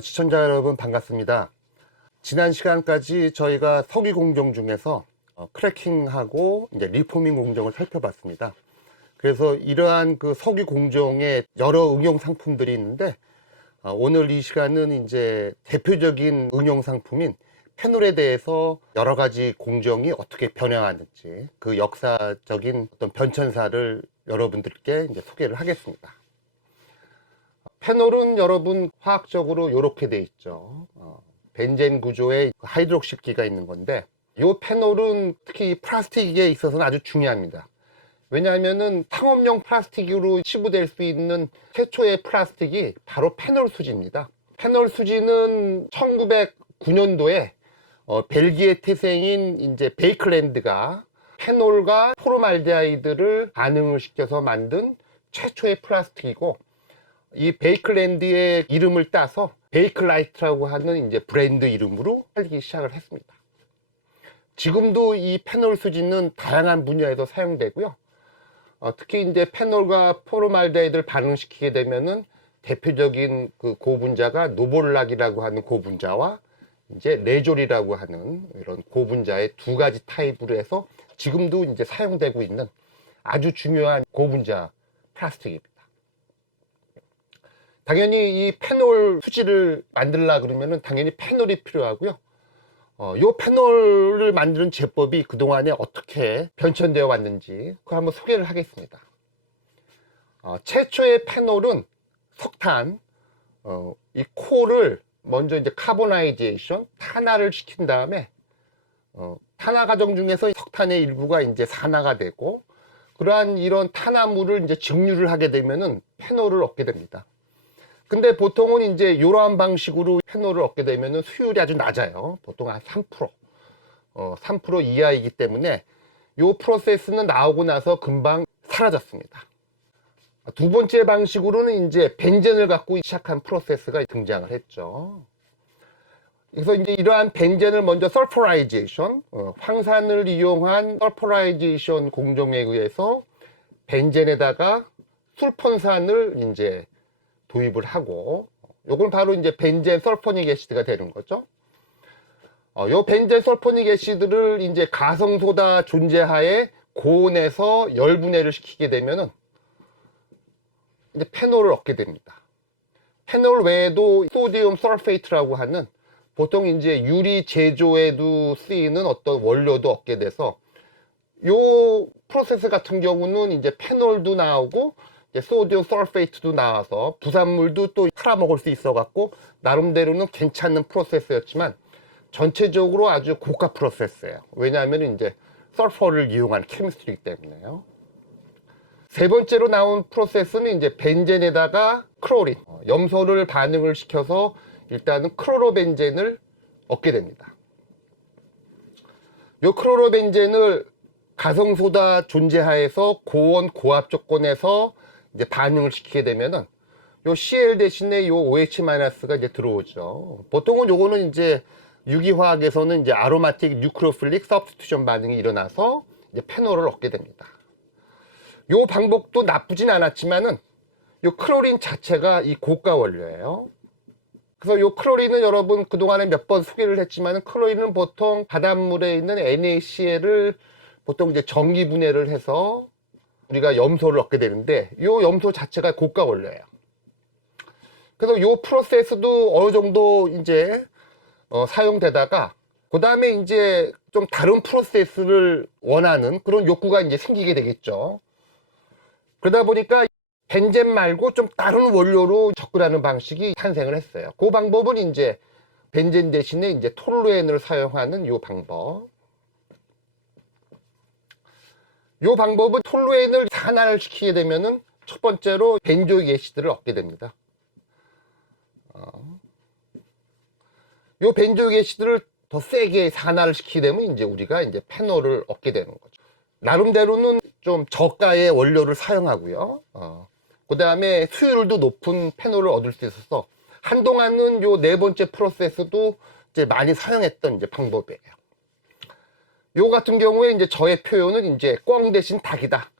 시청자 여러분 반갑습니다. 지난 시간까지 저희가 석유 공정 중에서 크래킹하고 이제 리포밍 공정을 살펴봤습니다. 그래서 이러한 그 석유 공정의 여러 응용 상품들이 있는데 오늘 이 시간은 이제 대표적인 응용 상품인 페놀에 대해서 여러 가지 공정이 어떻게 변화하는지 그 역사적인 어떤 변천사를 여러분들께 이제 소개를 하겠습니다. 페놀은 여러분 화학적으로 이렇게 돼 있죠. 벤젠 구조의 하이드록시기가 있는 건데 이 페놀은 특히 플라스틱에 있어서는 아주 중요합니다. 왜냐하면은 상업용 플라스틱으로 치부될 수 있는 최초의 플라스틱이 바로 페놀 수지입니다. 페놀 수지는 1909년도에 벨기에 태생인 이제 베이클랜드가 페놀과 포르말데하이드를 반응을 시켜서 만든 최초의 플라스틱이고, 이 베이클랜드의 이름을 따서 베이클라이트라고 하는 이제 브랜드 이름으로 팔기 시작을 했습니다. 지금도 이 페놀 수지는 다양한 분야에서 사용되고요. 특히 이제 페놀과 포르말데하이드를 반응시키게 되면은 대표적인 그 고분자가 노볼락이라고 하는 고분자와 이제 레졸이라고 하는 이런 고분자의 두 가지 타입으로 해서 지금도 이제 사용되고 있는 아주 중요한 고분자 플라스틱입니다. 당연히 이 페놀 수지를 만들려고 그러면은 당연히 페놀이 필요하고요. 이 페놀을 만드는 제법이 그동안에 어떻게 변천되어 왔는지 그걸 한번 소개를 하겠습니다. 최초의 페놀은 석탄, 이 코를 먼저 이제 카보나이제이션, 탄화를 시킨 다음에 탄화 과정 중에서 석탄의 일부가 이제 산화가 되고, 그러한 이런 탄화물을 이제 증류를 하게 되면은 페놀을 얻게 됩니다. 근데 보통은 이제 이러한 방식으로 페놀을 얻게 되면은 수율이 아주 낮아요. 보통 한 3%, 3% 이하이기 때문에 이 프로세스는 나오고 나서 금방 사라졌습니다. 두 번째 방식으로는 이제 벤젠을 갖고 시작한 프로세스가 등장을 했죠. 그래서 이제 이러한 벤젠을 먼저 설퍼라이제이션, 황산을 이용한 설퍼라이제이션 공정에 의해서 벤젠에다가 술폰산을 이제 도입을 하고, 요건 바로 이제 벤젠 설포닉 애시드가 되는 거죠. 요 벤젠 설포닉 애시드를 이제 가성소다 존재하에 고온에서 열분해를 시키게 되면은 이제 페놀을 얻게 됩니다. 페놀 외에도 소디움 설페이트라고 하는 보통 이제 유리 제조에도 쓰이는 어떤 원료도 얻게 돼서 요 프로세스 같은 경우는 이제 페놀도 나오고 소디움 설페이트도 나와서 부산물도 또 팔아먹을 수 있어 갖고 나름대로는 괜찮은 프로세스였지만 전체적으로 아주 고가 프로세스예요. 왜냐하면 이제 설퍼를 이용한 케미스트리이기 때문에요. 세 번째로 나온 프로세스는 이제 벤젠에다가 크로린, 염소를 반응을 시켜서 일단은 크로로벤젠을 얻게 됩니다. 이 크로로벤젠을 가성소다 존재하에서 고온 고압 조건에서 이제 반응을 시키게 되면은 요 Cl 대신에 요 OH-가 이제 들어오죠. 보통은 요거는 이제 유기화학에서는 이제 아로마틱 뉴크로필릭 서브스티션 반응이 일어나서 이제 페놀을 얻게 됩니다. 요 방법도 나쁘진 않았지만은 요 크로린 자체가 이 고가 원료예요. 그래서 요 크로린은 여러분 그동안에 몇 번 소개를 했지만은 크로린은 보통 바닷물에 있는 NaCl을 보통 이제 전기 분해를 해서 우리가 염소를 얻게 되는데 요 염소 자체가 고가 원료예요. 그래서 요 프로세스도 어느 정도 이제 사용되다가 그 다음에 이제 좀 다른 프로세스를 원하는 그런 욕구가 이제 생기게 되겠죠. 그러다 보니까 벤젠 말고 좀 다른 원료로 접근하는 방식이 탄생을 했어요. 그 방법은 이제 벤젠 대신에 이제 톨루엔을 사용하는 요 방법. 요 방법은 톨루엔을 산화를 시키게 되면은 첫 번째로 벤조익 애시드를 얻게 됩니다. 요 벤조익 애시드를 더 세게 산화를 시키게 되면 이제 우리가 이제 페놀을 얻게 되는 거죠. 나름대로는 좀 저가의 원료를 사용하고요. 그 다음에 수율도 높은 페놀을 얻을 수 있어서 한동안은 요 네 번째 프로세스도 이제 많이 사용했던 이제 방법이에요. 요 같은 경우에 이제 저의 표현은 이제 꽝 대신 닭이다.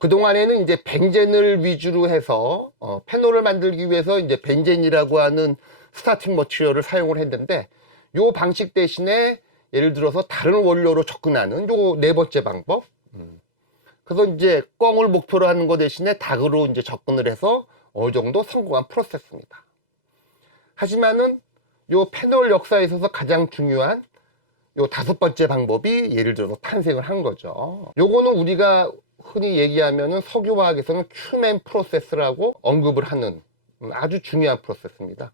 그동안에는 이제 벤젠을 위주로 해서 페놀을 만들기 위해서 이제 벤젠이라고 하는 스타팅 머티리얼을 사용을 했는데, 요 방식 대신에 예를 들어서 다른 원료로 접근하는 요 네 번째 방법. 그래서 이제 꿩을 목표로 하는 것 대신에 닭으로 이제 접근을 해서 어느 정도 성공한 프로세스입니다. 하지만은 요 페놀 역사에 있어서 가장 중요한 요 다섯 번째 방법이 예를 들어서 탄생을 한 거죠. 요거는 우리가 흔히 얘기하면은 석유화학에서는 큐멘 프로세스라고 언급을 하는 아주 중요한 프로세스입니다.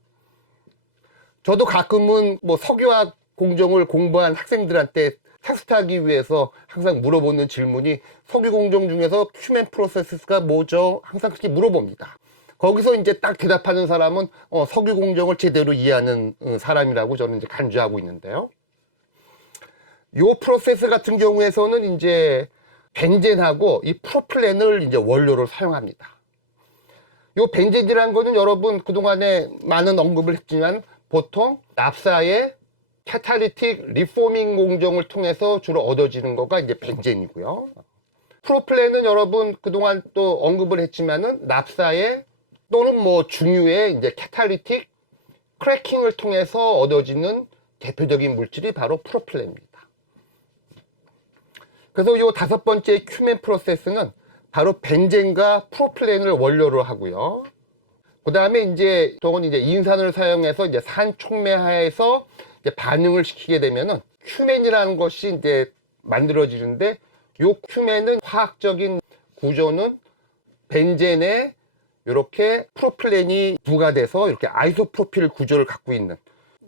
저도 가끔은 뭐 석유화학 공정을 공부한 학생들한테 테스트하기 위해서 항상 물어보는 질문이 석유 공정 중에서 큐멘 프로세스가 뭐죠? 항상 그렇게 물어봅니다. 거기서 이제 딱 대답하는 사람은 석유 공정을 제대로 이해하는 사람이라고 저는 이제 간주하고 있는데요. 요 프로세스 같은 경우에서는 이제 벤젠하고 이 프로필렌을 이제 원료로 사용합니다. 요 벤젠이라는 거는 여러분 그동안에 많은 언급을 했지만 보통 납사의 캐탈리틱 리포밍 공정을 통해서 주로 얻어지는 거가 이제 벤젠이고요. 프로필렌은 여러분 그동안 또 언급을 했지만은 납사의 또는 뭐 중유의 이제 캐탈리틱 크래킹을 통해서 얻어지는 대표적인 물질이 바로 프로필렌입니다. 그래서 요 다섯 번째 큐멘 프로세스는 바로 벤젠과 프로필렌을 원료로 하고요. 그 다음에 이제 저건 이제 인산을 사용해서 이제 산 촉매하에서 이제 반응을 시키게 되면은 큐멘이라는 것이 이제 만들어지는데, 요 큐멘은 화학적인 구조는 벤젠에 이렇게 프로필렌이 부가돼서 이렇게 아이소프로필 구조를 갖고 있는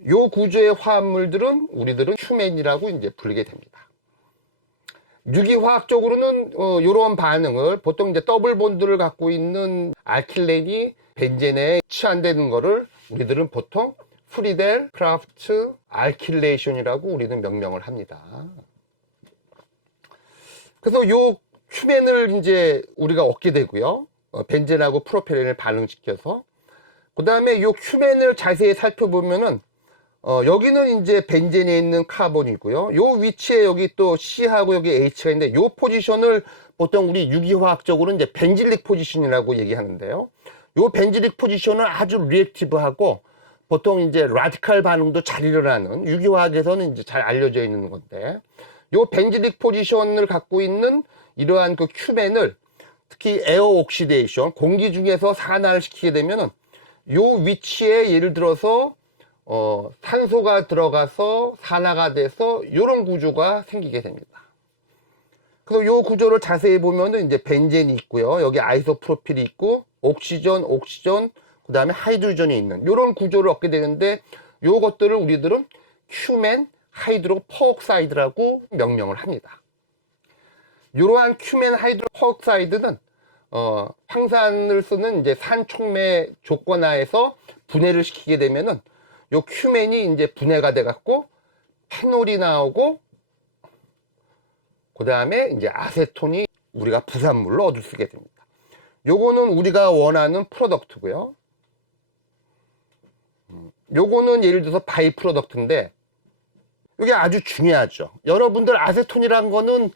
요 구조의 화합물들은 우리들은 큐멘이라고 이제 부르게 됩니다. 유기화학적으로는 이런 반응을 보통 이제 더블 본드를 갖고 있는 알킬렌이 벤젠에 취한되는 거를 우리들은 보통 프리델 크라프트 알킬레이션이라고 우리는 명명을 합니다. 그래서 요 큐멘을 이제 우리가 얻게 되고요. 벤젠하고 프로필렌을 반응시켜서 그 다음에 요 큐멘을 자세히 살펴보면은 여기는 이제 벤젠에 있는 카본이고요. 요 위치에 여기 또 C하고 여기 H가 있는데 요 포지션을 보통 우리 유기화학적으로는 이제 벤질릭 포지션이라고 얘기하는데요. 요 벤질릭 포지션은 아주 리액티브하고 보통 이제 라디칼 반응도 잘 일어나는 유기화학에서는 이제 잘 알려져 있는 건데, 요 벤질릭 포지션을 갖고 있는 이러한 그 큐멘을 특히 에어 옥시데이션, 공기 중에서 산화를 시키게 되면은 요 위치에 예를 들어서 산소가 들어가서 산화가 돼서 이런 구조가 생기게 됩니다. 그래서 이 구조를 자세히 보면은 이제 벤젠이 있고요. 여기 아이소프로필이 있고 옥시전, 그 다음에 하이드로전이 있는 이런 구조를 얻게 되는데, 이것들을 우리들은 큐멘 하이드로 퍼옥사이드라고 명명을 합니다. 이러한 큐멘 하이드로 퍼옥사이드는 황산을 쓰는 이제 산 촉매 조건 하에서 분해를 시키게 되면은 요 큐멘이 이제 분해가 돼 갖고 페놀이 나오고 그 다음에 이제 아세톤이 우리가 부산물로 얻을 수 있게 됩니다. 요거는 우리가 원하는 프로덕트고요. 요거는 예를 들어서 바이 프로덕트인데 이게 아주 중요하죠. 여러분들 아세톤이란 거는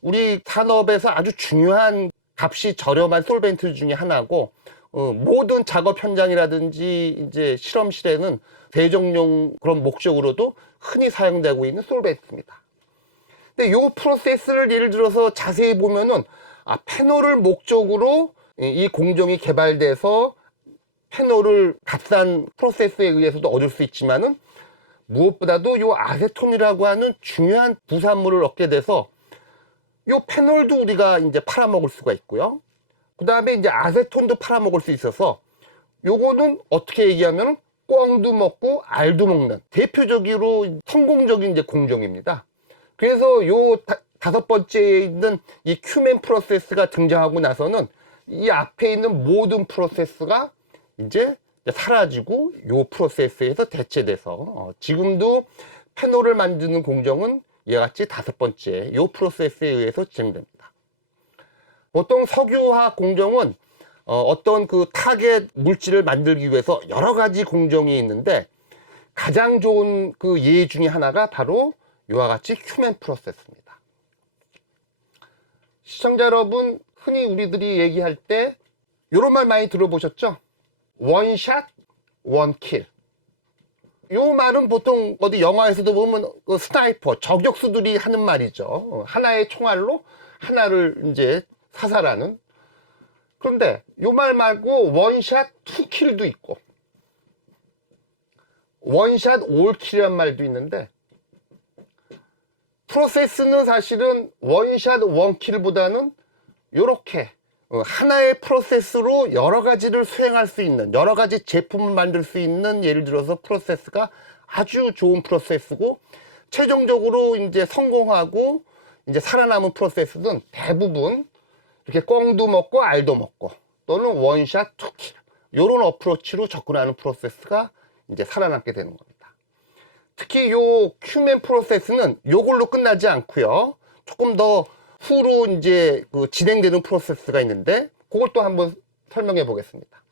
우리 산업에서 아주 중요한 값이 저렴한 솔벤트 중에 하나고, 모든 작업 현장이라든지 이제 실험실에는 대정용 그런 목적으로도 흔히 사용되고 있는 솔벤트입니다. 근데 이 프로세스를 예를 들어서 자세히 보면은 페놀을 목적으로 이 공정이 개발돼서 페놀을 값싼 프로세스에 의해서도 얻을 수 있지만은 무엇보다도 이 아세톤이라고 하는 중요한 부산물을 얻게 돼서 이 페놀도 우리가 이제 팔아먹을 수가 있고요. 그 다음에 이제 아세톤도 팔아먹을 수 있어서 요거는 어떻게 얘기하면 꿩도 먹고 알도 먹는 대표적으로 성공적인 이제 공정입니다. 그래서 요 다섯 번째에 있는 이 큐멘 프로세스가 등장하고 나서는 이 앞에 있는 모든 프로세스가 이제 사라지고 요 프로세스에서 대체돼서 지금도 페놀을 만드는 공정은 이와 같이 다섯 번째 요 프로세스에 의해서 진행됩니다. 보통 석유화학 공정은 어떤 그 타겟 물질을 만들기 위해서 여러 가지 공정이 있는데 가장 좋은 그 예 중에 하나가 바로 이와 같이 큐멘 프로세스입니다. 시청자 여러분, 흔히 우리들이 얘기할 때 이런 말 많이 들어보셨죠? 원샷 원킬. 요 말은 보통 어디 영화에서도 보면 그 스나이퍼, 저격수들이 하는 말이죠. 하나의 총알로 하나를 이제 사살하는. 그런데 요 말 말고 원샷 투킬도 있고 원샷 올킬이란 말도 있는데, 프로세스는 사실은 원샷 원킬보다는 요렇게 하나의 프로세스로 여러 가지를 수행할 수 있는, 여러 가지 제품을 만들 수 있는, 예를 들어서 프로세스가 아주 좋은 프로세스고, 최종적으로 이제 성공하고 이제 살아남은 프로세스는 대부분 이렇게 꽁도 먹고 알도 먹고 또는 원샷 투킬, 요런 어프로치로 접근하는 프로세스가 이제 살아남게 되는 겁니다. 특히 요 큐맨 프로세스는 요걸로 끝나지 않고요, 조금 더 후로 이제 그 진행되는 프로세스가 있는데, 그것도 한번 설명해 보겠습니다.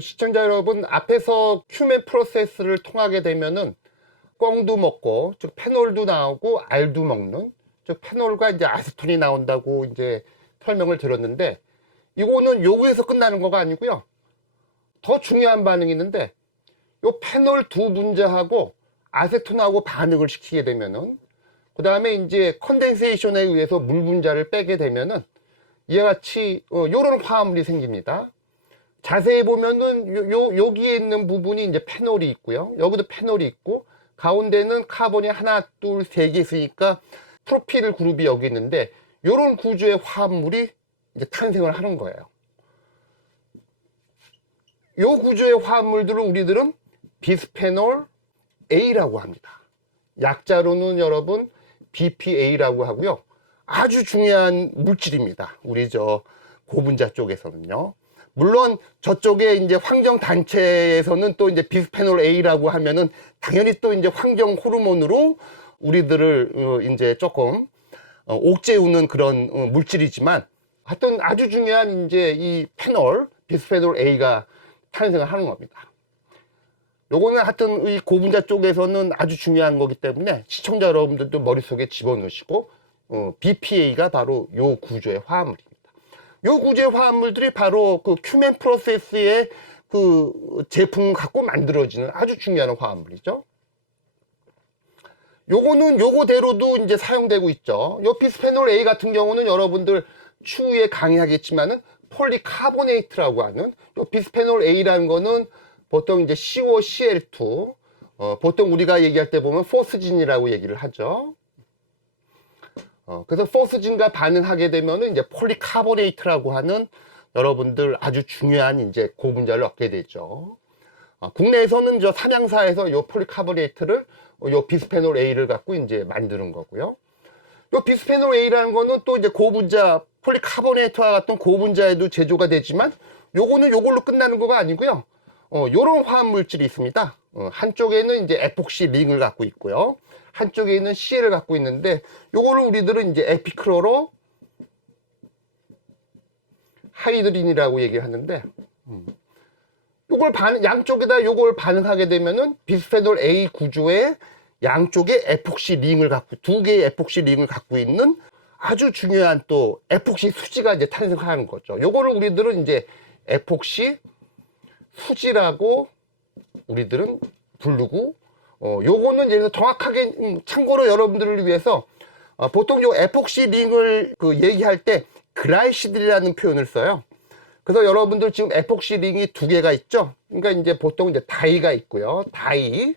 시청자 여러분, 앞에서 큐맨 프로세스를 통하게 되면은 꽁도 먹고, 즉 페놀도 나오고 알도 먹는, 즉 페놀과 이제 아세톤이 나온다고 이제 설명을 드렸는데, 이거는 여기에서 끝나는 거가 아니고요, 더 중요한 반응이 있는데, 요 페놀 두 분자하고 아세톤하고 반응을 시키게 되면은, 그 다음에 이제 컨덴세이션에 의해서 물 분자를 빼게 되면은 이와 같이 요런 화합물이 생깁니다. 자세히 보면은 여기에 있는 부분이 이제 페놀이 있고요, 여기도 페놀이 있고, 가운데는 카본이 하나 둘 세 개 있으니까 프로필 그룹이 여기 있는데, 요런 구조의 화합물이 이제 탄생을 하는 거예요. 요 구조의 화합물들을 우리들은 비스페놀 A라고 합니다. 약자로는 여러분 BPA라고 하고요, 아주 중요한 물질입니다. 우리 저 고분자 쪽에서는요. 물론 저쪽에 이제 환경 단체에서는 또 이제 비스페놀 A라고 하면은 당연히 또 이제 환경 호르몬으로 우리들을 이제 조금 옥죄우는 그런 물질이지만, 하여튼 아주 중요한 이제 이 페놀, 비스페놀 A가 탄생을 하는 겁니다. 요거는 하여튼 이 고분자 쪽에서는 아주 중요한 거기 때문에 시청자 여러분들도 머릿속에 집어넣으시고, BPA가 바로 요 구조의 화합물입니다. 요 구조의 화합물들이 바로 그 큐맨 프로세스의 그 제품을 갖고 만들어지는 아주 중요한 화합물이죠. 요거는 요거대로도 이제 사용되고 있죠. 요 비스페놀 A 같은 경우는 여러분들 추후에 강의하겠지만은 폴리카보네이트라고 하는, 요 비스페놀 A라는 거는 보통 이제 COCl2, 보통 우리가 얘기할 때 보면 포스진이라고 얘기를 하죠. 그래서 포스진과 반응하게 되면은 이제 폴리카보네이트라고 하는 여러분들 아주 중요한 이제 고분자를 얻게 되죠. 국내에서는 저 삼양사에서 요 폴리카보네이트를 요 비스페놀 A를 갖고 이제 만드는 거고요. 요 비스페놀 A라는 거는 또 이제 고분자, 폴리카보네이트와 같은 고분자에도 제조가 되지만, 요거는 요걸로 끝나는 거가 아니고요, 요런 화합 물질이 있습니다. 한쪽에는 이제 에폭시 링을 갖고 있고요, 한쪽에 있는 Cl을 갖고 있는데, 요거를 우리들은 이제 에피크로로 하이드린이라고 얘기를 하는데, 요걸 양쪽에다 요걸 반응하게 되면은 비스페놀 A 구조의 양쪽에 에폭시 링을 갖고, 두 개의 에폭시 링을 갖고 있는 아주 중요한 또 에폭시 수지가 이제 탄생하는 거죠. 요거를 우리들은 이제 에폭시 수지라고 우리들은 부르고, 요거는 예를 들어서 정확하게 참고로 여러분들을 위해서 보통 요 에폭시 링을 그 얘기할 때 글라이시딜이라는 표현을 써요. 그래서 여러분들 지금 에폭시 링이 두 개가 있죠. 그러니까 이제 보통 이제 다이가 있고요, 다이.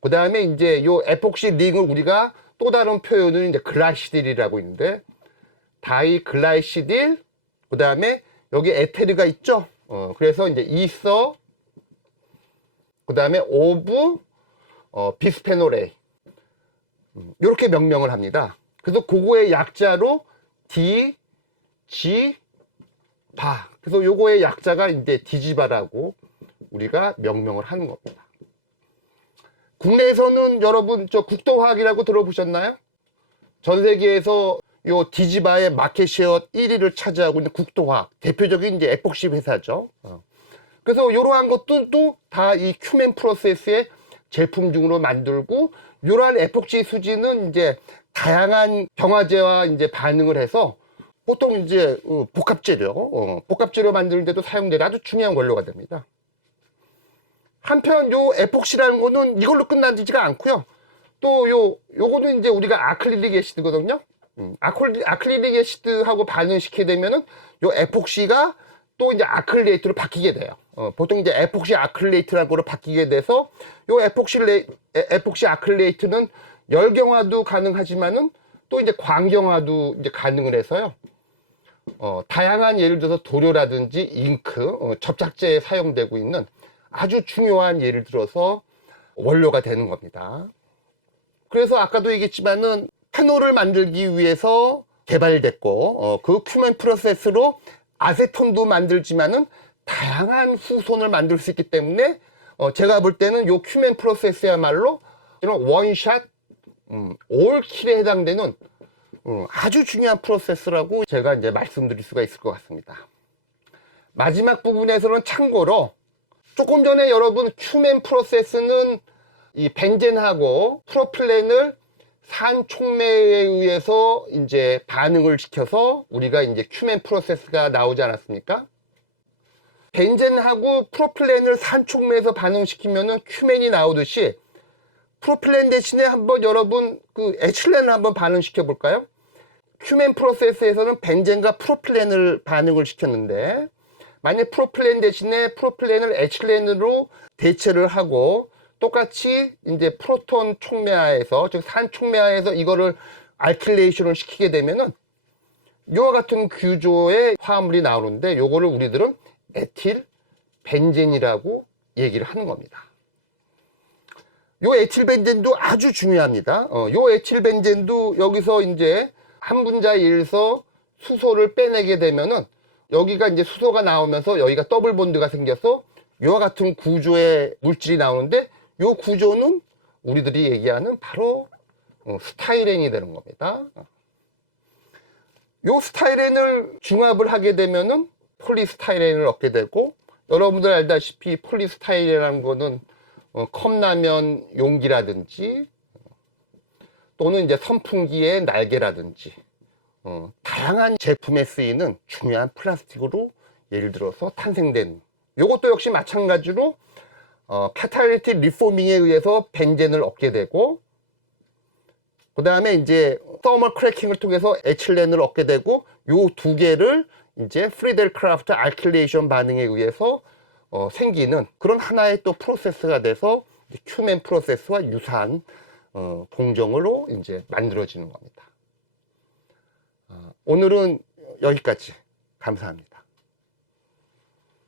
그 다음에 이제 요 에폭시 링을 우리가 또 다른 표현은 이제 글라이시딜이라고 있는데, 다이 글라이시딜, 그 다음에 여기 에테르가 있죠. 그래서 이제 이서, 그 다음에 오브 비스페놀 A, 이렇게 명명을 합니다. 그래서 그거의 약자로 D, G, 바. 그래서 요거의 약자가 이제 디지바라고 우리가 명명을 하는 겁니다. 국내에서는 여러분 저 국도화학이라고 들어보셨나요? 전 세계에서 요 디지바의 마켓 셰어 1위를 차지하고 있는 국도화학, 대표적인 이제 에폭시 회사죠. 그래서 이러한 것들도 다 이 큐맨 프로세스의 제품 중으로 만들고, 이러한 에폭시 수지는 이제 다양한 경화제와 이제 반응을 해서 보통 이제 복합재료 만드는 데도 사용되는 아주 중요한 원료가 됩니다. 한편 요 에폭시라는 거는 이걸로 끝나지가 않고요. 또 요거는 이제 우리가 아크릴릭 애시드거든요. 아크릴릭 애시드하고 반응시키게 되면은 요 에폭시가 또 이제 아크릴레이트로 바뀌게 돼요. 보통 이제 에폭시 아크릴레이트라는 거로 바뀌게 돼서 요 에폭시 아크릴레이트는 열경화도 가능하지만은 또 이제 광경화도 이제 가능을 해서요. 다양한 예를 들어서 도료라든지 잉크, 접착제에 사용되고 있는 아주 중요한 예를 들어서 원료가 되는 겁니다. 그래서 아까도 얘기했지만은 페놀을 만들기 위해서 개발됐고 그 큐멘 프로세스로 아세톤도 만들지만은 다양한 후손을 만들 수 있기 때문에 제가 볼 때는 요 큐멘 프로세스야말로 이런 원샷 올킬에 해당되는 아주 중요한 프로세스라고 제가 이제 말씀드릴 수가 있을 것 같습니다. 마지막 부분에서는 참고로 조금 전에 여러분 큐멘 프로세스는 이 벤젠하고 프로필렌을 산촉매에 의해서 이제 반응을 시켜서 우리가 이제 큐멘 프로세스가 나오지 않았습니까? 벤젠하고 프로필렌을 산촉매에서 반응시키면은 큐멘이 나오듯이 프로필렌 대신에 한번 여러분 그 에틸렌을 한번 반응시켜 볼까요? 큐멘 프로세스에서는 벤젠과 프로필렌을 반응을 시켰는데 만약 프로필렌 대신에 프로필렌을 에틸렌으로 대체를 하고 똑같이 이제 프로톤 촉매하에서 즉 산 촉매하에서 이거를 알킬레이션을 시키게 되면은 이와 같은 구조의 화합물이 나오는데 요거를 우리들은 에틸 벤젠이라고 얘기를 하는 겁니다. 요 에틸 벤젠도 아주 중요합니다. 요 에틸 벤젠도 여기서 이제 한 분자에 의해서 수소를 빼내게 되면은 여기가 이제 수소가 나오면서 여기가 더블 본드가 생겨서 이와 같은 구조의 물질이 나오는데 이 구조는 우리들이 얘기하는 바로 스타이렌이 되는 겁니다. 이 스타이렌을 중합을 하게 되면은 폴리스타이렌을 얻게 되고 여러분들 알다시피 폴리스타이렌이라는 거는 컵라면 용기라든지 또는 이제 선풍기의 날개라든지 다양한 제품에 쓰이는 중요한 플라스틱으로 예를 들어서 탄생된 이것도 역시 마찬가지로 카탈리틱 리포밍에 의해서 벤젠을 얻게 되고 그 다음에 이제 서멀 크래킹을 통해서 에틸렌을 얻게 되고 요 두 개를 이제 프리델 크라프트 알킬레이션 반응에 의해서 생기는 그런 하나의 또 프로세스가 돼서 큐멘 프로세스와 유사한 공정으로 이제 만들어지는 겁니다. 오늘은 여기까지. 감사합니다.